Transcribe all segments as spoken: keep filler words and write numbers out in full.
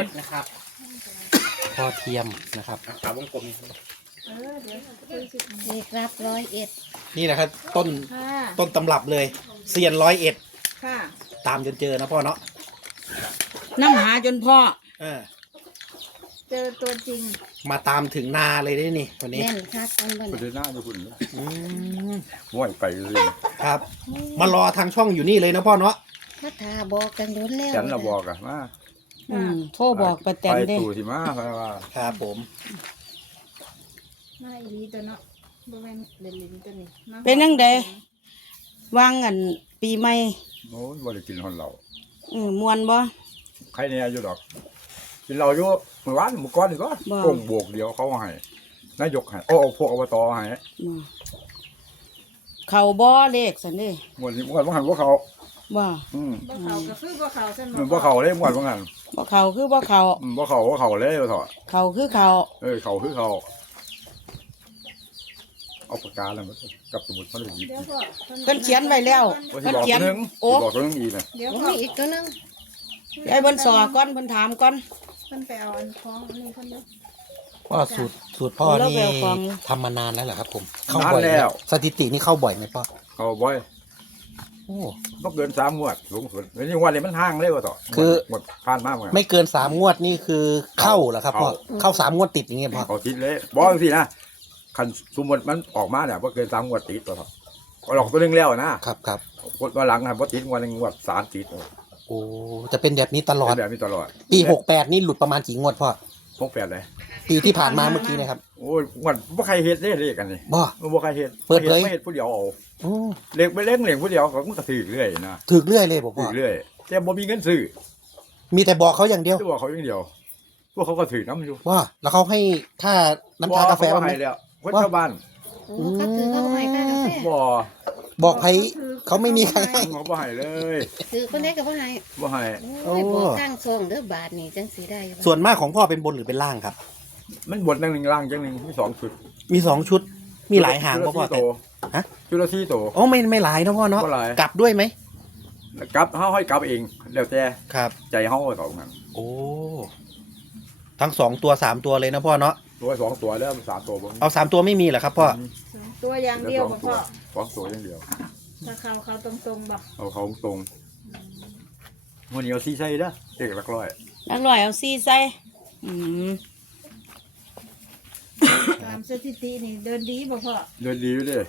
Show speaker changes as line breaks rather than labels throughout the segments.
นะครับพ่อเทียมนะครับขาววงกลม
เลขรับร้อยเอ็ด
นี่นะครับต้น
ค่ะ
ต้นตำรับเลยเซียนร้อยเอ็ด
ค่ะ
ตามจนเจอนะพ่อเนาะ
น้ำหาจนพ่อ
เออ
เจอตัวจริง
มาตามถึงนาเลยได้นี่วันนี้
แน่นคักกันบ่
ประ
เนี่ย
เด็นหน้าจะคุณ
อืม
ม้วยไปเลย
ครับ มารอทางช่องอยู่นี่เลยนะพ่อเนาะ
มาทาบอกกันโดนแล้ว
ฉันเราบอกอะมา
อืมโทรบอกประแตน
ไป
เด้
ตู่สิมาเพราะว่า
ครับผม
มาอีหลีตัวเนาะบ่แม่นเล่นๆตัวนี้มา
เป็นจังไดวางอันปีใหม่
โอ้ยบ่ได้กินหอนเหล้า
อืมม่วนบ่
ใครเนี่ยอยู่ดอก กินเหล้าอยู่เมื่อวานเมื่อก่อนนี่ก็
บ่
โป่งโบกเดียวเขาให้นายกให้โอ้เอาพวกอบตให้
บ่เข้าบ่เลขซั่นเด้
หมดนี้หมดบ่หันบ่เขา
บ่
อืม
บ่เข้าก็คือบ่เข้าซั่น
มันบ่เขาเลยหมดบ่หัน
บ่เข้าคือบ่เข้า
อืมบ่เขาบ่เขาเลยว่าเถอะ
เข้าคือเข้า
เออเขาคือเขาเอาปากกาแล้วมันกับสมุดมันเลยหยิบ
เดี๋ยวพ่อ
เพิ่นเขียนไว้แล้ว
ว่าสิ
เพิ่น
บอก
เขีย
ตั
น
วหนึง
โอ้
สิบอกตัวหนึงอีกน่ะ
เดี๋ยวผมพ่อมีอีกตัวหนึง
ยายเพิ่นสอก่อนเพิ่นถามก่อน
เพิ่นไปเอาอันของอันนี้เพิ่นเด้อ
พ่อสูตรสูตรพ่อ
แล้ว
นี่
ไปเอาของ
ทำมานานแล้วเหรอครับ ผมเข้าบ่อยไหมสถิตินี่เข้าบ่อยไหมพ่อ
เขาบ่อย
โอ้
บ่เกินสามงวดสูงสุดแล้วนี่วันนี้มันห่างเลยว่าต่อ
คือ
หมดผ่านมาเหมือนกัน
ไม่เกินสามงวดนี่คือเข้าเหรอครับพ่อ
เข้า
เข้าสามงวดติดอย่างเงี้ยพ่อ
เขาติดเลยบอกสินะคันสมมติมันออกมาเนี่ยว่าเกินสามงวดติดตัวครับก็หลอกตัวหนึงแล้วนะครับ
ครับ
กดมาหลังนะว่าติดงวดหนึงงวดสามติดเออ
โอ้จะเป็นแบบนี้ตลอ
เป็
ด
นแบบนี้ตลอด
ปีหกแปดนี่หลุดประมาณกี่งวดพ่อ
พกแปดเลย
ปีที่ผ่านมาเมื่อกี้นะครับ
โอ้ยงวดว่าใครเฮ็ดได้เลขกันนี่
บ่
ว่าใครเฮ็ด
เปิดเผย
ไม่เฮ็ดผู้เดียวเอา
โอ้
เลขไปเล่นเลขผู้เดียวเขาก็ถือเรื่อยนะ
ถึกเรื่อยเลยบอก
ถื
พ่อ
อเรื่อยแต่บ่มีเงินซื้อ
มีแต่บอกเขาอย่างเดียว
ตัวเขาอย่างเดียวพวกเขาก็ถือน้ำอยู่
ว่าแล้วเขาให้ค่าน้ำชากาแฟ
บ่
บ้างไหม
ให้แล้วคนชาวบ้าน
โอ้ก็คือเขาบ่ให้ค่ากาแฟ
บ่
บอกให้เขาไม่มีใครให้
เขาบ่ให้เลย
คือคนใดก็บ่ให้
บ่ให้
โอ้ยบอกตั้งซองเด้อบาทนี่จังสิได้อยู่
ส่วนมากของพ่อเป็นบนหรือเป็นล่างครับ
มันบทหนึ่งล่างจังหนึ่งมีสองชุด
มีสองชุด มีหลายหางพ่อพ่อ
ชุดละสี่
แต่
โต
ฮะ
ชุดละสี่โต
โอ้ไม่ไม่หลายนะพ่อเนาะ
บ่หลาย
กลับด้วยไหม
กลับเขาให้กลับเองแล้วแต่
ครับ
ใจเขาก็ต่อกัน
โอ้ทั้งสองตัวสามตัวเลยนะพ่อเนาะ
ตัวสองตัวแล้วสามตัวบาง
เอาสามตัวไม่มีเหรอครับพ่อ
สองตัวอย่างเดียวบ่พ่อ
สองตัวอย่างเดียว
ถ้าเข้าเขาตรงๆบ่
เอาเขาตรงวันนี้เอาซีไซด์นะเด็กหลักร้อย
นักร้อยเอาซี่ใส่อืม
ตามสถิตินี่เดินดีบ่พ่อ
เดินดีอยู่เด้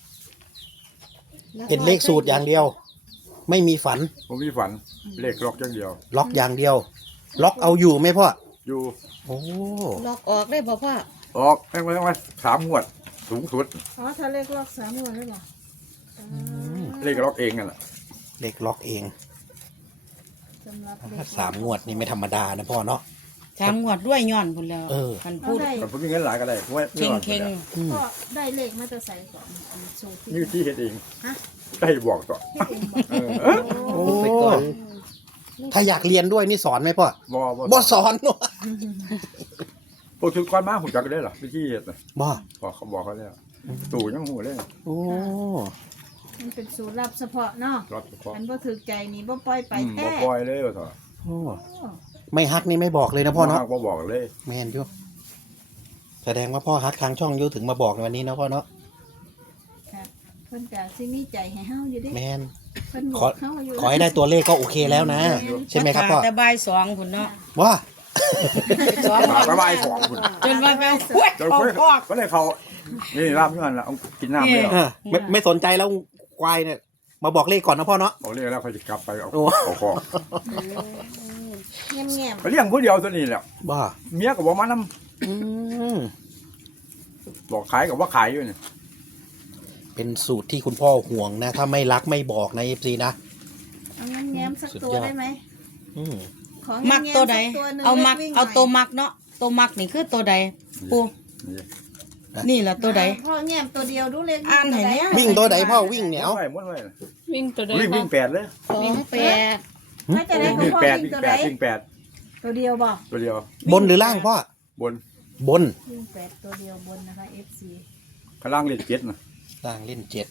เป็นเลขสูตรอย่างเดียว ไม่มีฝัน
ผมมีฝันเลขล็อกอย่างเดียว
ล็อกอย่างเดียว ล็อกเอาอยู่ไหมพ่อ
อยู่
โอ้
ล็อกออกได้บ่พ่อ
ออกแม่งไว้แม่งไว้สามงวด สูงสุด
อ๋อถ้าเลขล็อกสามหมวดได้บ่
เลขล็อกเองนั่นแหละ
เลขล็อกเอง
สำหรับเลข
สามงวดนี่ไม่ธรรมดานะพ่อเนาะ
ทางงวดด้วยย้อนพุ่นแล้ว
เออ
คัน
เอา
พูด
ได้
แต่ผมมีเงินหลายก็ได้ไว้
เข่งเข่ง
อืม
พ่อได้เลขมาแต่ใส่ก่อนอันสูตรที่
นี่ที่เฮ็ดเอง
ฮะ
ได้บอกต่อ
เฮ็ดเองบ่
เออเออ
โอ้ถ้าอยากเรียนด้วยนี่สอนไหมพ่อ
บ่บ่
บ่สอนเนอะ
พวกชุดก้อนมาผมจักได้เหรอวิธีเฮ็ดน่ะ
บ่
บอกเขาบอกเขาแล้วตู่ยังหูเลย
โอ้
มันเป็นสูตรลับเฉพาะเนาะ
รถเฉพาะ
อันบ่ถูกใจนี่บ่ปล่อยไป
อืม
แท้
บ่ปล่อยเลยว่าเถอะ
โอ้ไม่ฮักนี่ไม่บอกเลยนะพ่อเนาะ
บ่บอกเลย
แมนอยู่แสดงว่าพ่อฮักทางช่องอยูถึงมาบอกในวันนี้นะพ่อเนาะ
ครับเพิ่นก็สิมีใจให้เฮาอยู่เด้
แมน
เพิ่นบ
ข
อ
อก
เฮาอยู่
ขอให้ได้ตัวเลขก็โอเคแล้วนะ ใช่ไหมครับพ่อ
แต่บ่ายสองพุ่นเนาะ
ว่า
สอง
ปากระบายสองคุณ
จนว่าไปหวย
เดี๋ยว
เอา
ค่อย
พอก
ก็เลยเขานี่รับเงินละเอากินน้ำเลย
เออไม่ไม่สนใจแล้วควายเนี่ยมาบอกเลขก่อนนะพ่อเนาะ
เขาเรียกแล้วเขาจะกลับไปเอา
โอ้
เอาของ
เงียบ
เขาเลี้ยงผู้เดียวตัวนี้แหละ
บ้า
เมียก็บอกมานํ
อืม
บอกขายกับว่าขายอยู่เนี่ย
เป็นสูตรที่คุณพ่อห่วงนะ ถ้าไม่รักไม่บอกนะเอฟซีนะ
ๆเอาแง้มๆสัก
สุด
ตัวย
อด
ได้ไหม
อืม
ขอ
มัก
แง้มๆ
ตัวใด
สัหนึ่ง
เอามัก
ลขวิ่ง
เอา
หน่ย
ตัวมักเนาะตัวมักนี่คือตัวใดปู
นี่
นี่ล่ะตัวใด
พ่อแง้มตัวเดียวดูเลข
อ่านให้เนี่ย
วิ่งตัวใดพ่อวิ่งเนี่ย
ม้
เอา
วนไว้ม้วนไว้
วิ่งตัวใด
วิ่งวิ่งแปดเลย
สองแปดถ้าจะได้ของ
วิ่ง
พ่อ
แปด
วิ่ง
วิ่ง
ตัว
แป
ใด
ดวิ่งแปด
ตัวเดียวบ่
ตัวเดียว
บนหรือล่างพ่อบ
น
บน
วิ่งแปดตัวเดียวบนนะคะ เอฟ ซี
ข้างล่างเล่นเจ็ดนะ
ล่างเล่นเจ็ด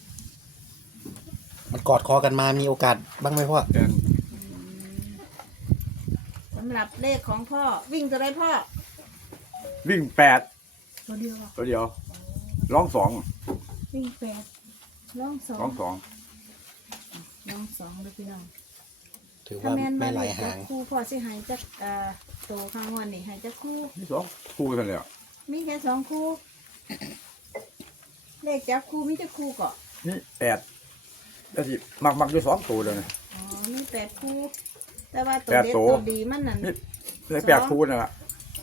มันกอดคอกันมามีโอกาสบ้างไหมพ่อ
แทน
สำหรับเลขของพ่อวิ่งตัวไรพ่อ
วิ่งแปด
ตัวเดียวอะ
ตัวเดียวร้องสอง
วิ่งแปดล่องสอง
ร้องสอง
ล่องสองเลยพี่น้อง
ถือ
ถ้า
ว่า
แม่น
ไม่
มา
ไหล
เลข
ห่า
จัก
ง
คู่พ่อสิใหายจักเอ่อโตข้างวันนี่ใหายจักคู่
นี่สองคู่กันเลยอ่ะ
มีแค่สองคู่ เลขจับคู่มีจักคู่เกาะ
นี่แปดแล้วสิมักมักด้วยสองตัวเลยนะ
อ๋อมีแปดคู่ แต่ว่าตัว
แปด
เด็ด
ตัว
ตัวดีมันนั่น
นี่ได้แปดคู่นั่นแหละ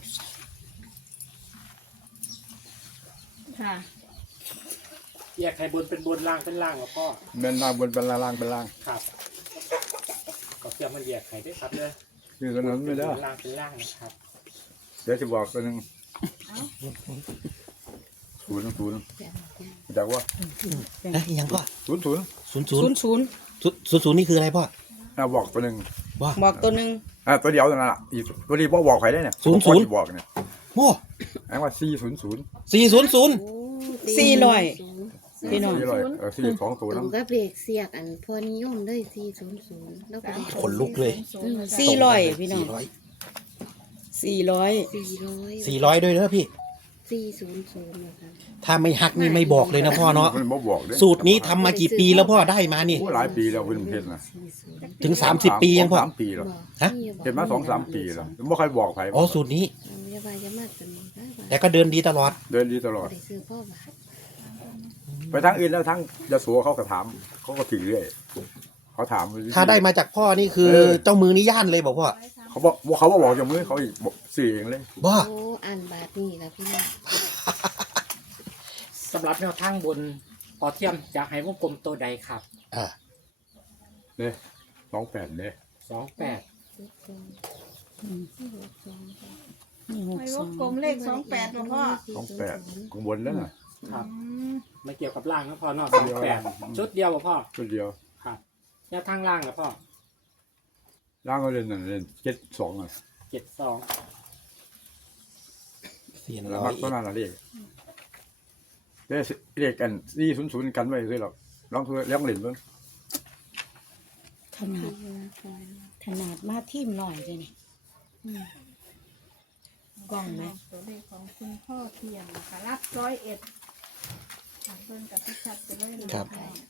ค่ะ
แยกให้บนเป็นบนล่างเป็นล่างกับพ่อ
เงินล่างบนเป็นล่างเป็นล่าง
ครับก็เกี่ยวมันแยกให้ด้วยครับเลย
คือกันนั้นไม่ได้
เป็นล่างเป็นล่างนะครับ
เดี๋ยวจะบอกตัวหนึง
เอ้า
ศูนย์ศูนย์จากว่า
เอ๊ะยังพ่อ
ศูนย์ศูนย์
ศูนย์ศูน
ศู
ย์
นย์ศูนย์
ศูนย์ศูนย์ศูนย์นี่คืออะไรพ่อ
อ่ะบอกตัวหนึ่ง
ว่า
บอกตัวหนึ่ง
อ่ะตัวเดียวนั่นแหละอีกตัวนี้พ่อบอกใครได้เนี่ย
ศูนย์ศูนย์
พ่อสิบอกเนี่ย
โอ้
ไอ้ว่าสี่ศูนย์ศูนย์
สี่ศูนย์ศูนย์
สี่ร้อยพี่น้อง
สี่ร้อยเออสี่สองตัว
ตร
น้
งกับเลขเสียกอันพอนิยมเลยสี่ศูนย์ศูนย์แล้วก็ได้
ขนลุกเลย
ศูนย์ศูนย์
สี่ร้อยพี่น้อง
สี่ร้อย
สี่ร้อย
สี่ร้อย
สี่ร้อยด้วยเนอะพี่
สี่ศูนย์ศูนย์นะคะ
ถ้าไม่ฮักนี่ไม่บอกเลยนะพ่อ
ำ
เนาะ
มันบ่บอกเด้
สูตรนี้ทำมากี่ปีแล้วพ่อได้มานี่
โอ้หลายปีแล้วเพิ่นเฮ็ดนะ
สี่ศูนย์
ถึงสามสิบปียังพ่อ
สามปีแล้ว
บอก
ฮะ
นี่บอก
เห็นมาสองสามปีแล้วไม่เคยบอกใคร
อ๋อสูตรนี้
เอาอย่าว่าอย่ามากันนี่ได้บ่า
แต่ก็เดินดีตลอด
เดินดีตลอด
ได้ซื้อพ่อบาท
ไปทั้งอื่นแล้วทั้งยะโสเขาก็ถามเขาก็ถือเรื่อยเขาถาม
ถ้าได้มาจากพ่อนี่คือ
เออ
เจ้ามือนี่ย่านเลยบอกพ่อ
เขาบอกว่าเขาบอกจากมือเขาอีกบอกสื่อเองเลย
บ้า
โอ้อันบาทนี่ล่ะพี่น้อง
สำหรับแนวทางบนพอเทียมจะให้วงกลมตัวใดครับ
อ่า
เนี่ยสองแปดเนี่ย
สองแปด
ทุกคนที่หกสอง
นี่หก
ไม่
ส
ว
อง
งกลมเลขสองแปดบ่พ่อ
สองแปดข้างบนนั่นน่ะ
ครับ
อืม
ไม่เกี่ยวกับล่างนะพ่อเนอกสองแปดชุดเดียวกับพ่อ
ตัวเดียว
ครับแนวทางล่างกับพ่อ
ร่างก็เล่นนั่นเล่นเจ็ดสองอ่ะ
เจ็ดสอง
เสียน
แล้ว
ร้อ
มั
ย
กตัวนั้นน่ะเรียกเรียกเรียกกันสี่ศูนย์ศูนย์กันไว้เลยหรอกลองตัวเลี้ยงเล่นเบิ่ง
ขนาดขนาดมาทิ่มหน่อยเลยนี่อืมกล้องไหม
ตัวเลขของคุณพ่อเทียมนะคะรับร้อยเอ็ดเพิ่นกับพี่ชัดไปเลยนะครับ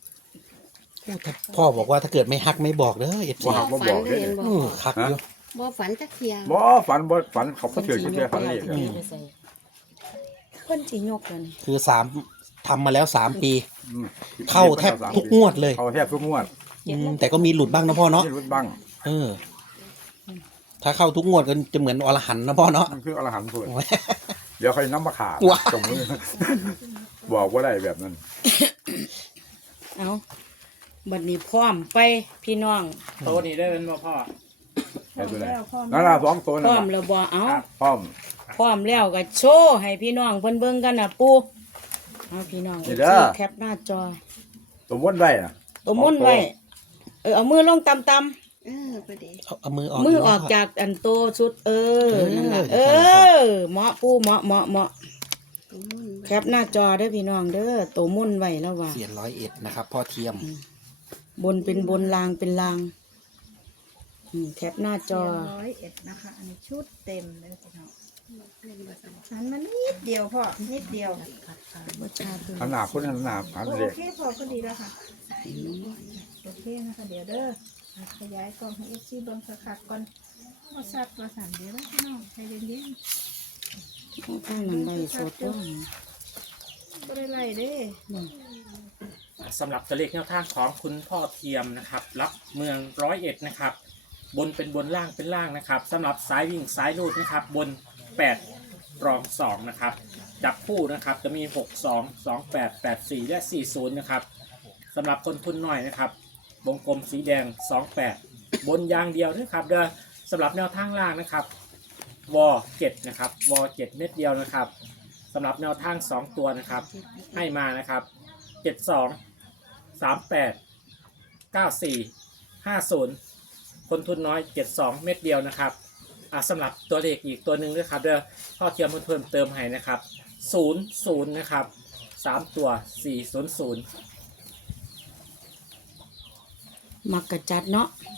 พ่อบอกว่าถ้าเกิดไม่ฮักไม่บอกเด้อเอฟซี
ว่าเขาบ่บอกเลย
เห็นบ่
อือคักอยู่
บ่ฝันจักเที่ย
บ่ฝันบ่ฝันเขาก็เถื่อนแค่ฝันเลย
อืมเพิ่นสิยกแล้วนี่
คือสามทำมาแล้วสามปี
อืม
เข้าแทบทุกงวดเลย
เข้าแทบทุกงวด
อืมแต่ก็มีหลุดบ้างนะพ่อเนาะ
นี่รุดบ้าง
เออ ถ้าเข้าทุกงวดก็จะเหมือนอรหันต์นะพ่อเนาะ
มันคืออรหันต์พูด
โอ้ย
เดี๋ยวค่อยน้ำมาขาด
ว้าว
ตรงมือ บอกว่าได้แบบนั้น
เอาบัดนี้พร้อมไปพี่น้อง
ตัวนี้ได้เป็นบ่พ่อ
ใช่ตัวไหน
แล้วพ่อ
นั่นน่ะสองตัว
พ
นั่น
ร้อม
น่ะ
แล้วบ่เอา
พร้อม
พร้อมแล้วก็โชว์ให้พี่น้องเพิ่นเบิ่งกันน่ะปูเอาพี่น้อง
นี่เด้อ
แคปหน้าจอ
ตัวม้วนไว้น่ะ
ตัวมุ่นไว้ เออเอามือลงต่ำ
เออประเดี๋ยว
เอาเอามือออก
ๆมือออก
พ่
จากอันโตชุด เออนั่นล่ะเอ
เออ
อเหมาะปูเหมาะเหมาะเหมาะ
ตัวมุ่น
แคปหน้าจอเด้อพี่น้องเด้อตัวมุ่นไว้แล้วว่า
เสียนร้อยเอ็ดนะครับ พ่อเทียม
บนเป็นบนลางเป็นลางอืมแคปหน้าจอ
ร้อยเอ็ดนะคะ อันนี้ชุดเต็มเลยพี่น้อง
เล่นบ่สั่น
ฉันมันนิดเดียวพ่อนิดเดียว
บ่ชาติ
หันหน้าคนหันหน้าหัน
โอ
เด็ก
เคพอก็ดีแล้วค่ะโอเคนะคะเดี๋ยวเด้ออ่ะขยายกล้องให้เอฟซีเบิ้งคักๆก่อนว่าซัดว่าสั่นเดี๋ยวนะพี่น้องใจเย็น
ข้างนั้นได้สดด้วย
ๆก็ได้ไล่เด้
สำหรับตัวเลขแนวทางของคุณพ่อเทียมนะครับรับเมืองร้อยเอ็ดนะครับ บนเป็นบนล่างเป็นล่างนะครับสำหรับสายวิ่งสายรูดนะครับ บนแปดรองสองนะครับจับคู่นะครับจะมีหก สอง สอง แปด แปด สี่ และ สี่ศูนย์นะครับสำหรับคนทุนหน่อยนะครับวงกลมสีแดง สอง แปด บนยางเดียวนะครับเด้อสำหรับแนวทางล่างนะครับวอเจ็ดนะครับวอเจ็ดเม็ดเดียวนะครับสำหรับแนวทางสองตัวนะครับให้มานะครับเจ็ดสอง สามแปด เก้าสี่ ห้าศูนย์คนทุนน้อยเจ็ดสองเม็ดเดียวนะครับอ่าสำหรับตัวเลขอีกตัวหนึ่งด้วยครับเดี๋ยวพ่อเทียมเพิ่มเติมให้นะครับศูนย์ ศูนย์นะครับสามตัวสี่ศูนย์ศูนย์
มักกะจัดเนาะ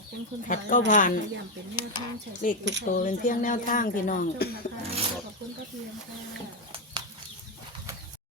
จังคุณพ่อ
ขัดก็ผ่าน
ย้ำเป็นแนวทางใช้
เลขทุกตัวเป็นเพียงแนวทางพี่น้อง
ชมนะคะขอบคุณพ่อเทียมค่ะ